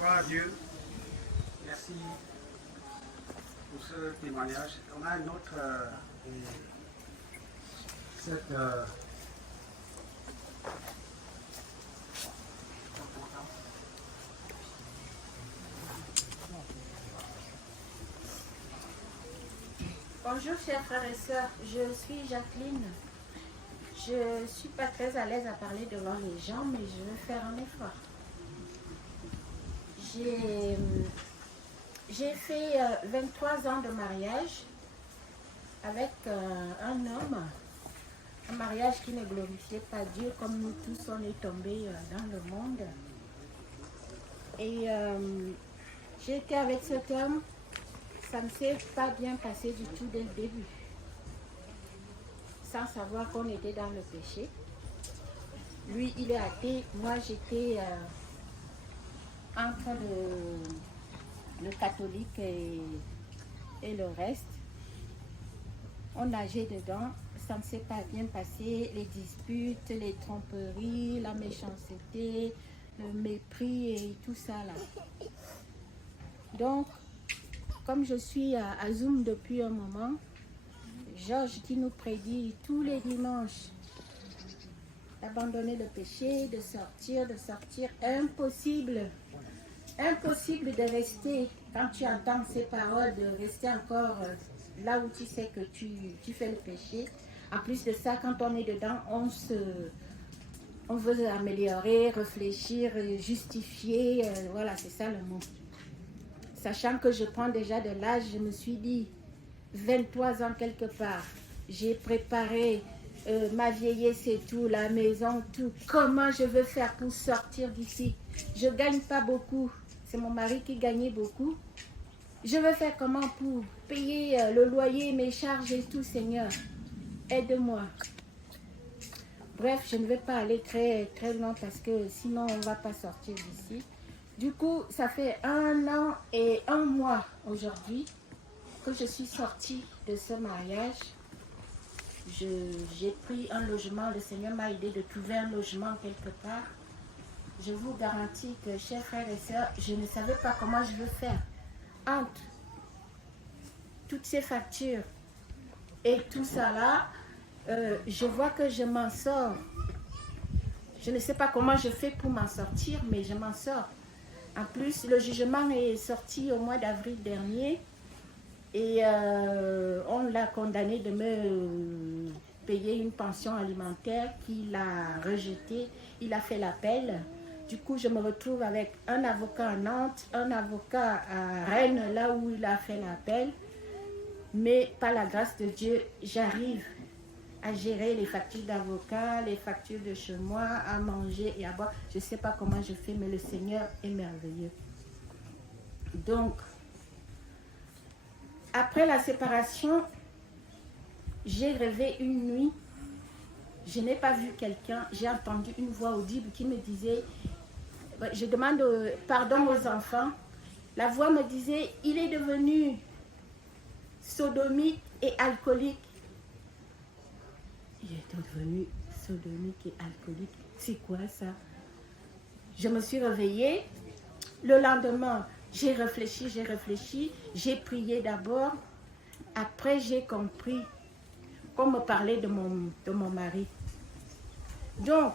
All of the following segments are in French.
Gloire à Dieu. Merci pour ce témoignage. On a un autre. Bonjour chers frères et sœurs, je suis Jacqueline. Je ne suis pas très à l'aise à parler devant les gens, mais je vais faire un effort. J'ai fait 23 ans de mariage avec un homme, un mariage qui ne glorifiait pas Dieu, comme nous tous on est tombés dans le monde. Et j'ai été avec cet homme, ça ne s'est pas bien passé du tout dès le début, sans savoir qu'on était dans le péché. Lui, il est athée, moi j'étais entre le catholique et le reste. On nageait dedans, ça ne s'est pas bien passé, les disputes, les tromperies, la méchanceté, le mépris et tout ça là. Donc, comme je suis à Zoom depuis un moment, Georges qui nous prédit tous les dimanches d'abandonner le péché, de sortir, impossible. Impossible de rester, quand tu entends ces paroles, de rester encore là où tu sais que tu fais le péché. En plus de ça, quand on est dedans, on veut améliorer, réfléchir, justifier, voilà, c'est ça le mot. Sachant que je prends déjà de l'âge, je me suis dit, 23 ans quelque part, j'ai préparé ma vieillesse et tout, la maison, tout. Comment je veux faire pour sortir d'ici? Je ne gagne pas beaucoup. C'est mon mari qui gagnait beaucoup. Je veux faire comment pour payer le loyer, mes charges et tout, Seigneur? Aide-moi. Bref, je ne vais pas aller très, très loin parce que sinon on ne va pas sortir d'ici. Du coup, ça fait 1 an et 1 mois aujourd'hui que je suis sortie de ce mariage. J'ai pris un logement, le Seigneur m'a aidé de trouver un logement quelque part. Je vous garantis que, chers frères et sœurs, je ne savais pas comment je veux faire. Entre toutes ces factures et tout ça là, je vois que je m'en sors. Je ne sais pas comment je fais pour m'en sortir, mais je m'en sors. En plus, le jugement est sorti au mois d'avril dernier et on l'a condamné de me payer une pension alimentaire qu'il a rejetée. Il a fait l'appel. Du coup, je me retrouve avec un avocat à Nantes, un avocat à Rennes, là où il a fait l'appel. Mais par la grâce de Dieu, j'arrive à gérer les factures d'avocat, les factures de chez moi, à manger et à boire. Je ne sais pas comment je fais, mais le Seigneur est merveilleux. Donc, après la séparation, j'ai rêvé une nuit. Je n'ai pas vu quelqu'un. J'ai entendu une voix audible qui me disait, je demande pardon aux enfants. La voix me disait, il est devenu sodomite et alcoolique. Il est devenu sodomite et alcoolique. C'est quoi ça? Je me suis réveillée. Le lendemain, j'ai réfléchi, j'ai prié d'abord. Après, j'ai compris qu'on me parlait de mon mari. Donc,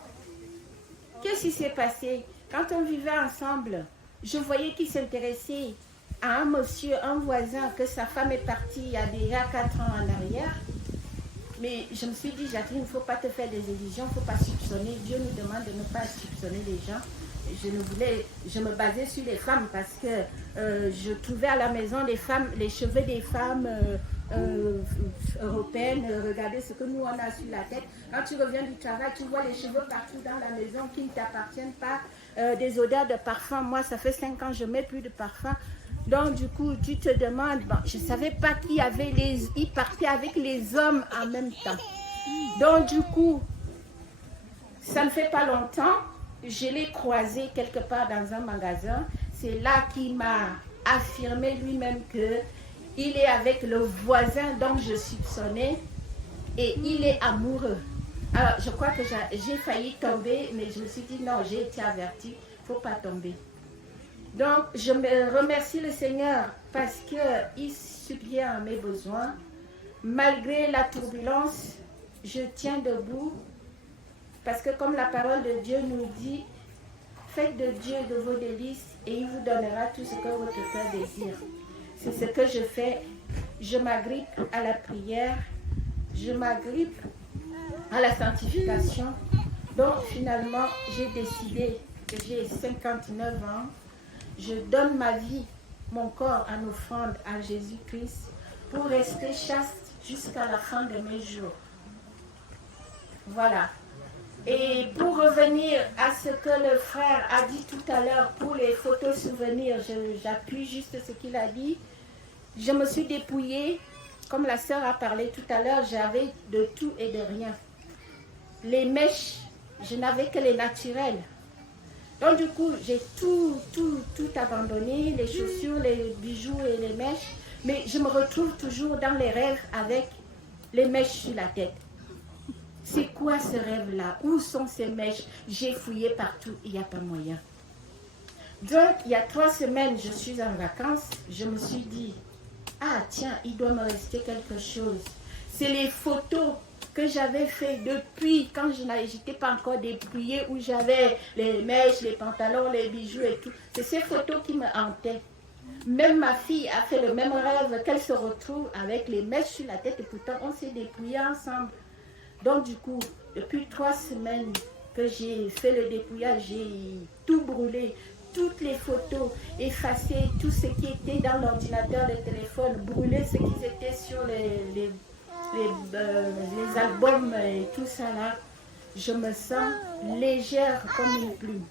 qu'est-ce qui s'est passé? Quand on vivait ensemble, je voyais qu'il s'intéressait à un monsieur, un voisin, que sa femme est partie il y a déjà 4 ans en arrière. Mais je me suis dit, Jacqueline, il ne faut pas te faire des illusions, il ne faut pas soupçonner. Dieu nous demande de ne pas soupçonner les gens. Je me basais sur les femmes parce que je trouvais à la maison les cheveux des femmes européennes. Regardez ce que nous on a sur la tête. Quand tu reviens du travail, tu vois les cheveux partout dans la maison qui ne t'appartiennent pas, des odeurs de parfum. Moi, ça fait 5 ans, je ne mets plus de parfum. Donc, du coup, tu te demandes, bon, je ne savais pas il partait avec les hommes en même temps. Donc, du coup, ça ne fait pas longtemps, je l'ai croisé quelque part dans un magasin. C'est là qu'il m'a affirmé lui-même qu'il est avec le voisin dont je soupçonnais et il est amoureux. Alors, je crois que j'ai failli tomber, mais je me suis dit, non, j'ai été avertie, il ne faut pas tomber. Donc, je me remercie le Seigneur parce qu'il subvient à mes besoins. Malgré la turbulence, je tiens debout parce que comme la parole de Dieu nous dit, faites de Dieu de vos délices et il vous donnera tout ce que votre cœur désire. C'est ce que je fais. Je m'agrippe à la prière, je m'agrippe à la sanctification. Donc finalement, j'ai décidé que j'ai 59 ans. Je donne ma vie, mon corps en offrande à Jésus-Christ pour rester chaste jusqu'à la fin de mes jours. Voilà. Et pour revenir à ce que le frère a dit tout à l'heure pour les photos souvenirs, j'appuie juste ce qu'il a dit. Je me suis dépouillée, comme la sœur a parlé tout à l'heure, j'avais de tout et de rien. Les mèches, je n'avais que les naturels. Donc du coup, j'ai tout abandonné, les chaussures, les bijoux et les mèches. Mais je me retrouve toujours dans les rêves avec les mèches sur la tête. C'est quoi ce rêve-là? Où sont ces mèches? J'ai fouillé partout, il n'y a pas moyen. Donc, il y a 3 semaines, je suis en vacances, je me suis dit, ah tiens, il doit me rester quelque chose. C'est les photos que j'avais fait depuis quand je n'étais pas encore dépouillée, où j'avais les mèches, les pantalons, les bijoux et tout. C'est ces photos qui me hantaient. Même ma fille a fait le même rêve, qu'elle se retrouve avec les mèches sur la tête et pourtant on s'est dépouillés ensemble. Donc du coup, depuis 3 semaines que j'ai fait le dépouillage, j'ai tout brûlé, toutes les photos, effacé tout ce qui était dans l'ordinateur, le téléphone, brûlé ce qui était sur les albums et tout ça là. Je me sens légère comme une plume.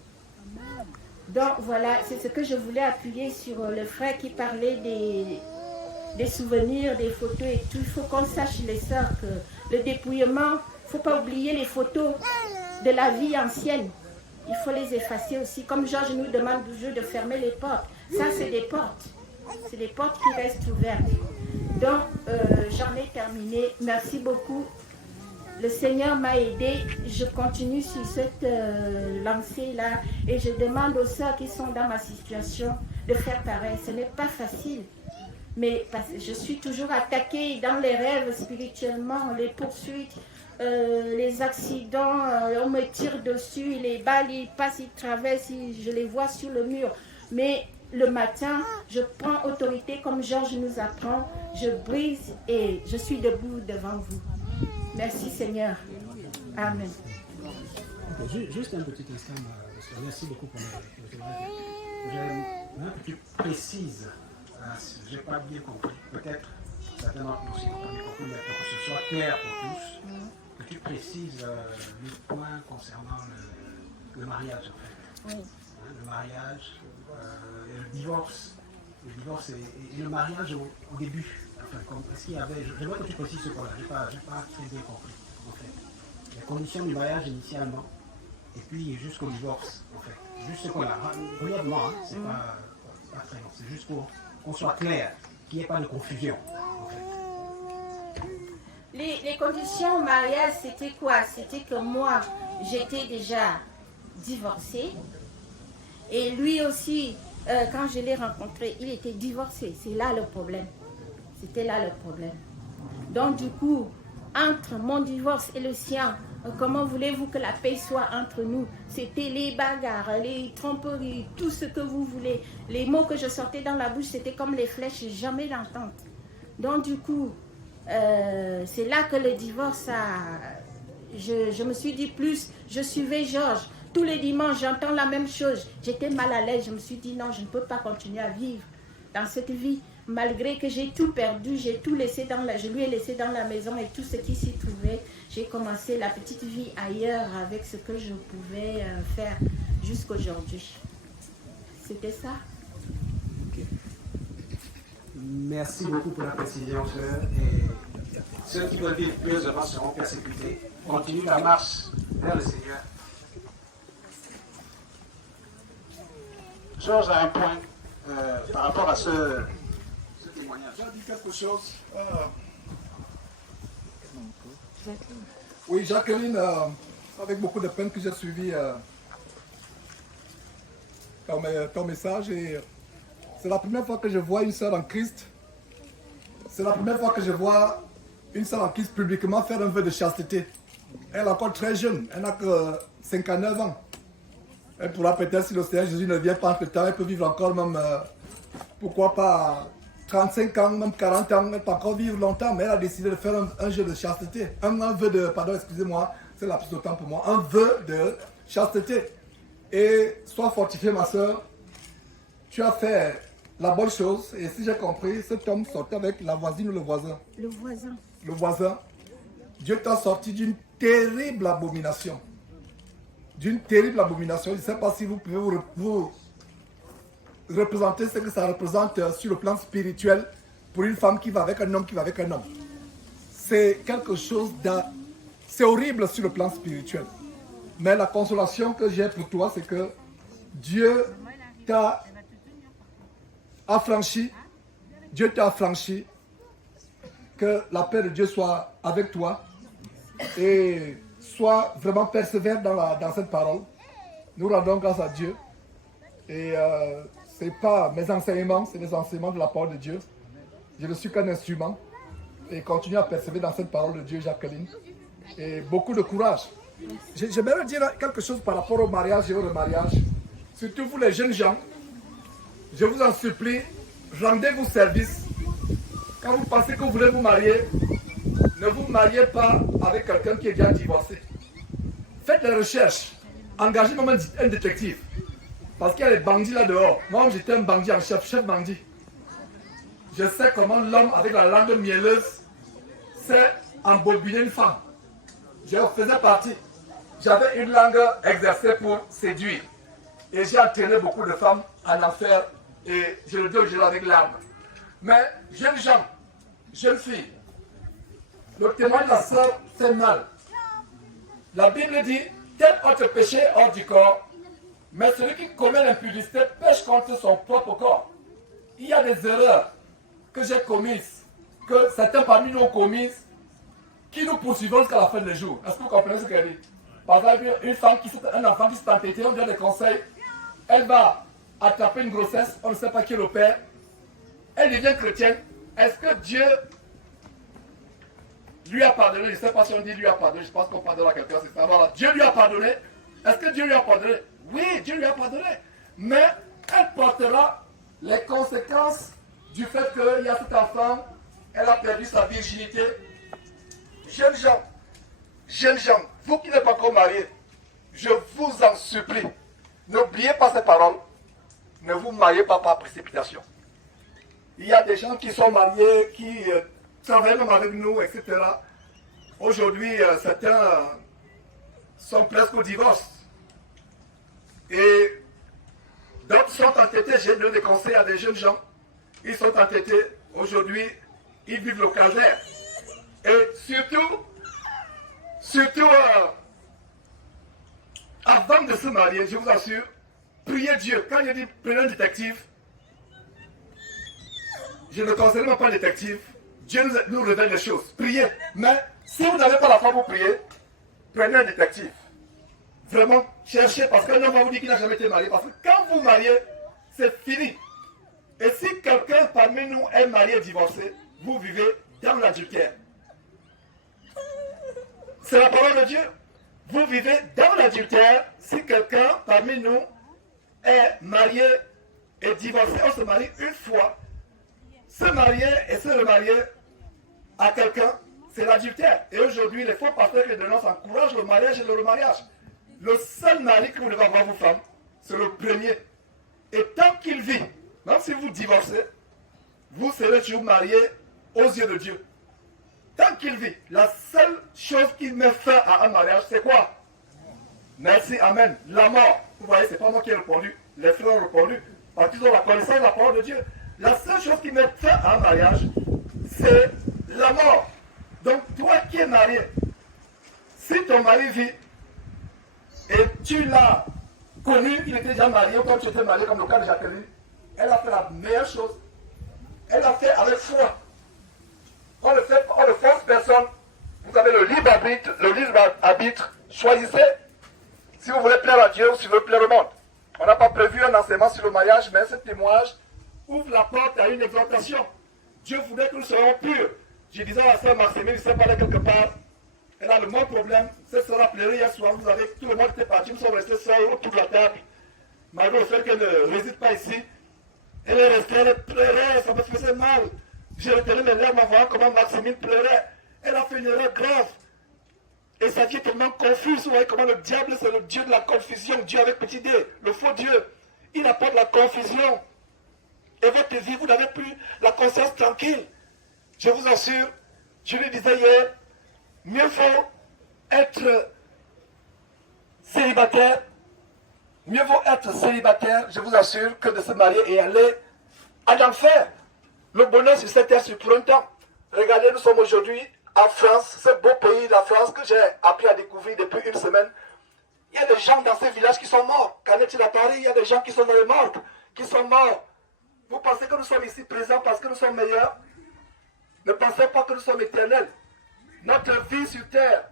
Donc voilà, c'est ce que je voulais appuyer sur le frère qui parlait des souvenirs, des photos et tout. Il faut qu'on sache, les sœurs, que le dépouillement, il ne faut pas oublier les photos de la vie ancienne. Il faut les effacer aussi. Comme Georges nous demande toujours de fermer les portes. Ça, c'est des portes. C'est des portes qui restent ouvertes. Donc, j'en ai terminé. Merci beaucoup. Le Seigneur m'a aidé. Je continue sur cette lancée-là. Et je demande aux sœurs qui sont dans ma situation de faire pareil. Ce n'est pas facile. Mais parce que je suis toujours attaquée dans les rêves spirituellement, les poursuites, les accidents, on me tire dessus, les balles, ils passent, ils traversent, je les vois sur le mur. Mais le matin, je prends autorité comme Georges nous apprend, je brise et je suis debout devant vous. Merci Seigneur. Amen. Okay, juste un petit instant, merci beaucoup pour le témoignage. J'aimerais que tu précises, je n'ai pas bien compris, peut-être certains d'entre nous aussi n'ont pas bien compris, mais pour que ce soit clair pour tous, que tu précises les points concernant le mariage en fait. Oui. Hein, le mariage, le divorce et le mariage au début. Enfin, est-ce qu'il y avait, je vois que tu précises ce point-là, je n'ai pas très bien compris en fait. Les conditions du mariage initialement et puis jusqu'au divorce en fait. Juste ce point-là, brièvement, hein, c'est pas très long, c'est juste pour qu'on soit clair, qu'il n'y ait pas de confusion en fait. Les conditions au mariage, c'était quoi? C'était que moi, j'étais déjà divorcée. Et lui aussi, quand je l'ai rencontré, il était divorcé. C'est là le problème. C'était là le problème. Donc du coup, entre mon divorce et le sien, comment voulez-vous que la paix soit entre nous? C'était les bagarres, les tromperies, tout ce que vous voulez. Les mots que je sortais dans la bouche, c'était comme les flèches, jamais d'entente. Donc du coup, c'est là que le divorce a... Je me suis dit plus, je suivais Georges. Tous les dimanches, j'entends la même chose. J'étais mal à l'aise. Je me suis dit non, je ne peux pas continuer à vivre dans cette vie. Malgré que j'ai tout perdu, j'ai tout laissé je lui ai laissé dans la maison et tout ce qui s'y trouvait. J'ai commencé la petite vie ailleurs avec ce que je pouvais faire jusqu'aujourd'hui. C'était ça. Okay. Merci beaucoup pour la précision, sœur. Et ceux qui veulent vivre pieusement seront persécutés. Continue la marche vers le Seigneur. Georges a un point par rapport à ce témoignage. J'ai dit quelque chose. Oui, Jacqueline, avec beaucoup de peine que j'ai suivi ton message et c'est la première fois que je vois une sœur en Christ. C'est la première fois que je vois une sœur en Christ publiquement faire un vœu de chasteté. Elle est encore très jeune, elle n'a que 59 ans. Elle pourra peut-être, si le Seigneur Jésus ne vient pas entre temps, elle peut vivre encore même, pourquoi pas 35 ans, même 40 ans, elle peut encore vivre longtemps, mais elle a décidé de faire un jeu de chasteté. Un vœu de, pardon, excusez-moi, c'est la plus de temps pour moi, un vœu de chasteté. Et sois fortifiée, ma soeur, tu as fait la bonne chose, et si j'ai compris, cet homme sortait avec la voisine ou le voisin. Le voisin. Le voisin. Dieu t'a sorti d'une terrible abomination. D'une terrible abomination. Je ne sais pas si vous pouvez vous représenter ce que ça représente sur le plan spirituel pour une femme qui va avec un homme qui va avec un homme. C'est quelque chose c'est horrible sur le plan spirituel. Mais la consolation que j'ai pour toi, c'est que Dieu t'a affranchi. Dieu t'a affranchi. Que la paix de Dieu soit avec toi. Et sois vraiment persévère dans cette parole. Nous rendons grâce à Dieu. Et ce n'est pas mes enseignements, c'est les enseignements de la parole de Dieu. Je ne suis qu'un instrument. Et continue à persévérer dans cette parole de Dieu, Jacqueline. Et beaucoup de courage. J'aimerais dire quelque chose par rapport au mariage et au remariage. Surtout vous les jeunes gens, je vous en supplie, rendez-vous service. Quand vous pensez que vous voulez vous marier, ne vous mariez pas avec quelqu'un qui est déjà divorcé. Faites des recherches. Engagez même un détective. Parce qu'il y a des bandits là dehors. Moi, j'étais un bandit en chef bandit. Je sais comment l'homme avec la langue mielleuse sait embobiner une femme. Je faisais partie. J'avais une langue exercée pour séduire. Et j'ai entraîné beaucoup de femmes en enfer. Et je le dis aujourd'hui avec larmes. Mais jeunes gens, jeunes filles, le témoin de la sœur fait mal. La Bible dit, tel autre péché hors du corps, mais celui qui commet l'impudicité pêche contre son propre corps. Il y a des erreurs que j'ai commises, que certains parmi nous ont commises, qui nous poursuivront jusqu'à la fin des jours. Est-ce que vous comprenez ce qu'elle dit? Par exemple, un enfant qui s'est entêté, on donne des conseils, elle va attraper une grossesse, on ne sait pas qui est le père, elle devient chrétienne. Est-ce que Dieu lui a pardonné? Je ne sais pas si on dit lui a pardonné, je pense qu'on pardonne à quelqu'un, c'est ça. Voilà. Dieu lui a pardonné. Est-ce que Dieu lui a pardonné? Oui, Dieu lui a pardonné. Mais elle portera les conséquences du fait qu'il y a cet enfant, elle a perdu sa virginité. Jeunes gens, vous qui n'êtes pas encore mariés, je vous en supplie, n'oubliez pas ces paroles. Ne vous mariez pas par précipitation. Il y a des gens qui sont mariés, qui travaillent même avec nous, etc. Aujourd'hui, certains sont presque au divorce. Et d'autres sont entêtés. J'ai donné des conseils à des jeunes gens. Ils sont entêtés. Aujourd'hui, ils vivent le calvaire. Et surtout, avant de se marier, je vous assure, priez Dieu. Quand je dis prenez un détective, je ne conseille même pas un détective. Dieu nous révèle les choses. Priez. Mais si vous n'avez pas la foi pour prier, prenez un détective. Vraiment, cherchez, parce qu'un homme va vous dire qu'il n'a jamais été marié. Parce que quand vous mariez, c'est fini. Et si quelqu'un parmi nous est marié et divorcé, vous vivez dans l'adultère. C'est la parole de Dieu. Vous vivez dans l'adultère si quelqu'un parmi nous est marié et divorcé. On se marie une fois. Se marier et se remarier à quelqu'un, c'est l'adultère. Et aujourd'hui, les faux pasteurs qui dénoncent encouragent le mariage et le remariage. Le seul mari que vous devez avoir, vos femmes, c'est le premier. Et tant qu'il vit, même si vous divorcez, vous serez toujours mariés aux yeux de Dieu. Tant qu'il vit, la seule chose qui met fin à un mariage, c'est quoi? Merci, amen. La mort. Vous voyez, c'est pas moi qui ai répondu. Les frères ont répondu. Parce qu'ils ont la connaissance de la parole de Dieu. La seule chose qui met fin à un mariage, c'est la mort. Donc, toi qui es marié, si ton mari vit, et tu l'as connu, il était déjà marié, ou comme tu étais marié, comme le cas de Jacqueline, elle a fait la meilleure chose. Elle a fait avec foi. On ne force personne. Vous avez le libre arbitre, choisissez si vous voulez plaire à Dieu ou si vous voulez plaire au monde. On n'a pas prévu un enseignement sur le mariage, mais ce témoignage ouvre la porte à une exhortation. Dieu voulait que nous soyons purs. Je disais à la sœur Maxime, il s'est parlé quelque part. Elle a le même problème. Cette sœur a pleuré hier soir. Vous avez tout le monde était parti. Nous sommes restés seuls autour de la table. Malgré le fait qu'elle ne réside pas ici. Elle est restée, elle pleurait, ça me faisait mal. J'ai retenu mes larmes en voyant comment Maximine pleurait. Elle a fait une erreur grave. Et sa vie est tellement confuse. Vous voyez comment le diable, c'est le Dieu de la confusion. Dieu avec petit d, le faux Dieu. Il apporte la confusion. Et votre vie, vous n'avez plus la conscience tranquille. Je vous assure, je lui disais hier, mieux vaut être célibataire. Mieux vaut être célibataire, je vous assure, que de se marier et aller à l'enfer. Le bonheur sur cette terre, c'est pour un temps. Regardez, nous sommes aujourd'hui en France, ce beau pays, la France, que j'ai appris à découvrir depuis une semaine. Il y a des gens dans ces villages qui sont morts. Qu'en est-il à Paris? Il y a des gens qui sont dans les morgues, qui sont morts. Vous pensez que nous sommes ici présents parce que nous sommes meilleurs? Ne pensez pas que nous sommes éternels. Notre vie sur terre.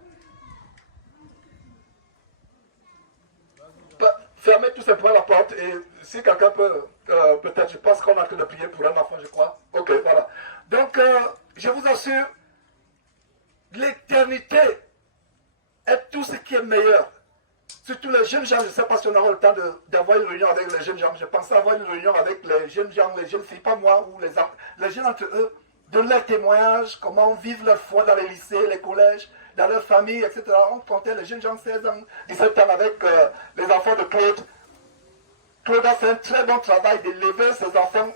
Fermez tout simplement la porte et si quelqu'un peut, peut-être, je pense qu'on a que de prier pour un enfant, je crois. Ok, voilà. Donc, je vous assure, l'éternité est tout ce qui est meilleur. Surtout les jeunes gens, je ne sais pas si on aura le temps d'avoir une réunion avec les jeunes gens. Je pensais avoir une réunion avec les jeunes gens, les jeunes filles, pas moi, ou les jeunes entre eux, de leur témoignage, comment vivre leur foi dans les lycées, les collèges, dans leur famille, etc. On comptait les jeunes gens 16 ans, 17 ans avec les enfants de Claude. Claude a fait un très bon travail d'élever ses enfants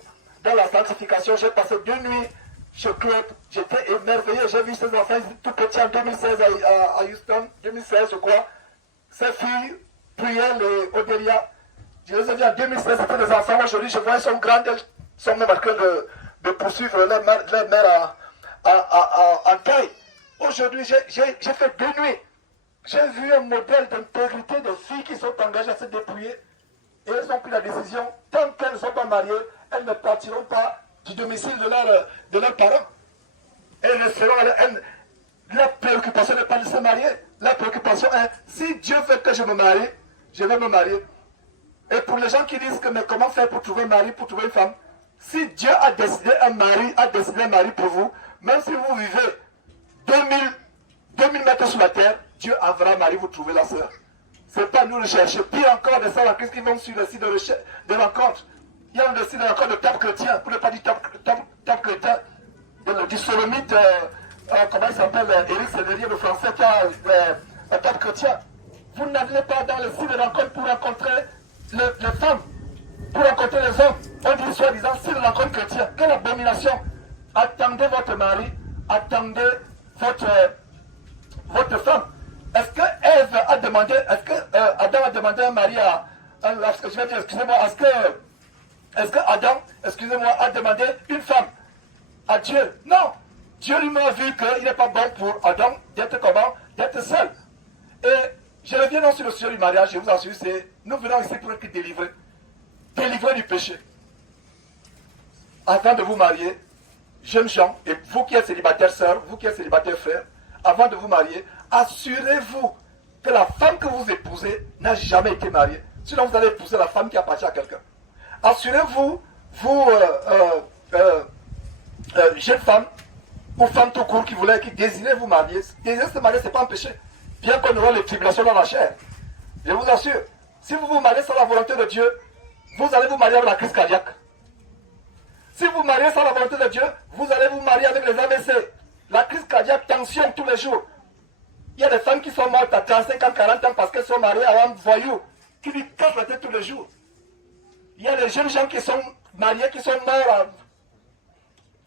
dans la sanctification. J'ai passé 2 nuits chez Claude. J'étais émerveillé. J'ai vu ses enfants tout petits en 2016 à Houston, 2016 je crois. Ces filles priaient les Odélia. Je les ai vus en 2016, c'était des enfants. Aujourd'hui, je vois, elles sont grandes, elles sont même en train de poursuivre leur mère en taille. Aujourd'hui, j'ai fait 2 nuits. J'ai vu un modèle d'intégrité de filles qui sont engagées à se dépouiller. Et elles ont pris la décision, tant qu'elles ne sont pas mariées, elles ne partiront pas du domicile de leurs parents. Elles resteront, la préoccupation n'est pas de se marier. La préoccupation est, si Dieu veut que je me marie, je vais me marier. Et pour les gens qui disent que, mais comment faire pour trouver un mari, pour trouver une femme? Si Dieu a décidé un mari pour vous, même si vous vivez 2000 mètres sous la terre, Dieu enverra un mari, vous trouvez la sœur. Ce n'est pas nous le chercher. Pire encore, des salles en Christ qui vont sur le site de rencontre. Il y a le site de rencontre de Top Chrétien, pour ne pas dire Top Chrétien, du solomite, comment il s'appelle, Éric Sévérier, le français, qui a un Top Chrétien. Vous n'allez pas dans le site de rencontre pour rencontrer les femmes, pour rencontrer les hommes. On dit soi-disant site de rencontre chrétien. Quelle abomination! Attendez votre mari, attendez votre femme. Est-ce que Ève a demandé, est-ce que Adam a demandé un mari excusez-moi, est-ce que Adam, excusez-moi, a demandé une femme à Dieu? Non. Dieu lui a vu qu'il n'est pas bon pour Adam d'être comment? D'être seul. Et je reviens donc sur le sujet du mariage, je vous assure, nous venons ici pour être délivrés. Délivrés du péché. Avant de vous marier, jeunes gens, et vous qui êtes célibataires sœurs, vous qui êtes célibataires frères, avant de vous marier, assurez-vous que la femme que vous épousez n'a jamais été mariée. Sinon, vous allez épouser la femme qui appartient à quelqu'un. Assurez-vous, vous, jeunes femmes, ou femmes tout court qui désirez vous marier. Désirer se marier, ce n'est pas un péché. Bien qu'on aura les tribulations dans la chair. Je vous assure, si vous vous mariez sans la volonté de Dieu, vous allez vous marier avec la crise cardiaque. Si vous vous mariez sans la volonté de Dieu, vous allez vous marier avec les AVC. La crise cardiaque, tension tous les jours. Il y a des femmes qui sont mortes à 35 ans, 40 ans parce qu'elles sont mariées à un voyou qui lui casse la tête tous les jours. Il y a des jeunes gens qui sont mariés, qui sont morts à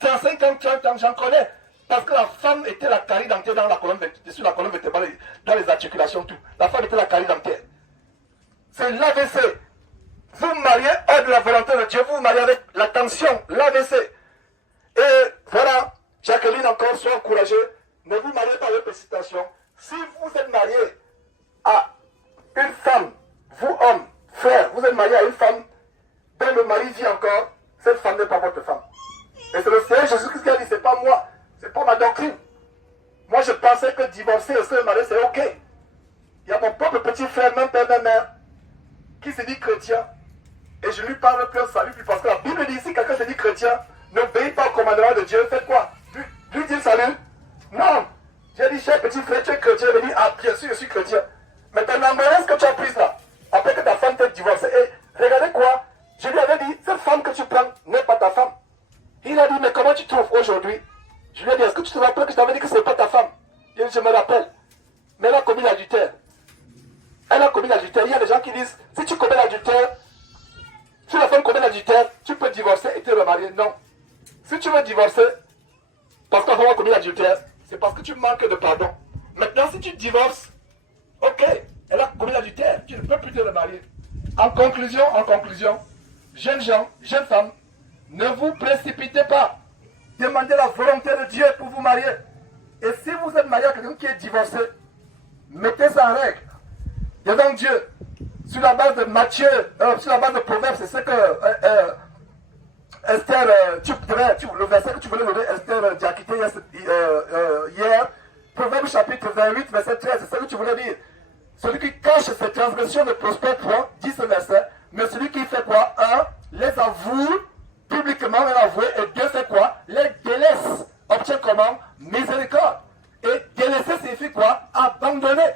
35 ans, 30 ans, j'en connais. Parce que la femme était la carie dentaire dans la colonne, sur la colonne vertébrale, dans les articulations, tout. La femme était la carie dentaire. C'est l'AVC. Vous vous mariez hors de la volonté de Dieu, vous vous mariez avec la tension, l'AVC. Et voilà, Jacqueline encore, sois encouragée. Ne vous mariez pas avec précipitation. Si vous êtes marié à une femme, vous hommes, frères, vous êtes marié à une femme dont le mari vit encore, cette femme n'est pas votre femme. Et c'est le Seigneur Jésus-Christ qui a dit, c'est pas moi, c'est pas ma doctrine. Moi je pensais que divorcer et se marier c'est ok. Il y a mon propre petit frère, même père, même mère. qui se dit chrétien et je lui parle qu'un salut, parce que la Bible dit si quelqu'un se dit chrétien, n'obéit pas au commandement de Dieu, faites quoi? Lui dire salut? Non! J'ai dit, cher petit frère, tu es chrétien, il me dit, ah bien sûr, je suis chrétien. Mais ton embarras que tu as prise là, après que ta femme t'ait divorcé, et regardez quoi? Je lui avais dit, cette femme que tu prends n'est pas ta femme. Il a dit, mais comment tu trouves aujourd'hui? Je lui ai dit, est-ce que tu te rappelles que je t'avais dit que ce n'est pas ta femme? Il a dit, je me rappelle. Mais elle a commis l'adultère. Elle a commis l'adultère. Il y a des gens qui disent, si tu commets l'adultère, si la femme commet l'adultère, tu peux divorcer et te remarier. Non. Si tu veux divorcer, parce que la femme a commis l'adultère, c'est parce que tu manques de pardon. Maintenant, si tu divorces, ok, elle a commis l'adultère, tu ne peux plus te remarier. En conclusion, jeunes gens, jeunes femmes, ne vous précipitez pas. Demandez la volonté de Dieu pour vous marier. Et si vous êtes marié à quelqu'un qui est divorcé, mettez ça en règle. Devant Dieu, sur la base de Matthieu, sur la base de Proverbes, c'est ce que Esther, le verset que tu voulais lever, Esther Diakité hier, Proverbes chapitre 28, verset 13, c'est ce que tu voulais dire. Celui qui cache ses transgressions ne prospère point, dit ce verset, mais celui qui fait quoi? Un, les avoue publiquement, les avouer, et deux, fait quoi? Les délaisse, obtient comment? Miséricorde. Et délaisser signifie quoi? Abandonner.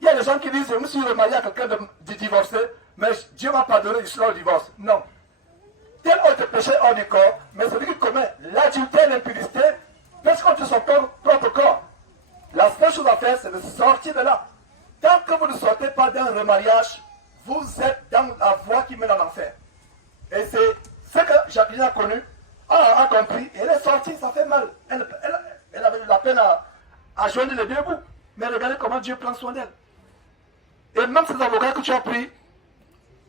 Il y a des gens qui disent, je me suis remarié à quelqu'un de divorcé, mais Dieu m'a pardonné, je suis là au divorce. Non. Tel autre péché hors du corps, mais celui qui commet l'adultère et l'impudicité, pêche contre son propre corps. La seule chose à faire, c'est de sortir de là. Tant que vous ne sortez pas d'un remariage, vous êtes dans la voie qui mène en enfer. Et c'est ce que Jacqueline a connu, a compris, et elle est sortie, ça fait mal. Elle avait de la peine à joindre les deux bouts. Mais regardez comment Dieu prend soin d'elle. Et même ces avocats que tu as pris,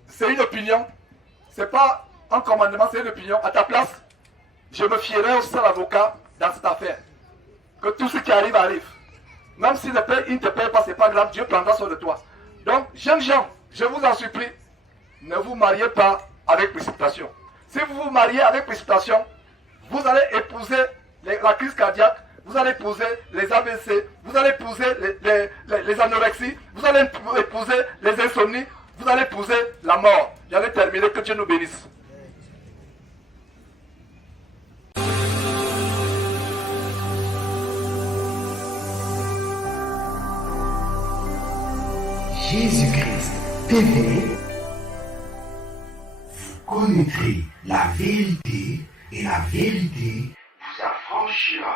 c'est une opinion. C'est pas un commandement, c'est une opinion. À ta place, je me fierai aussi à l'avocat dans cette affaire. Que tout ce qui arrive, arrive. Même s'il ne te paye pas, c'est pas grave, Dieu prendra soin de toi. Donc, jeunes gens, je vous en supplie, ne vous mariez pas avec précipitation. Si vous vous mariez avec précipitation, vous allez épouser la crise cardiaque, vous allez épouser les AVC, vous allez épouser les anorexies, vous allez épouser les insomnies, vous allez épouser la mort. J'allais terminer, que Dieu nous bénisse. Jésus-Christ TV, vous connaîtrez la vérité et la vérité vous affranchira.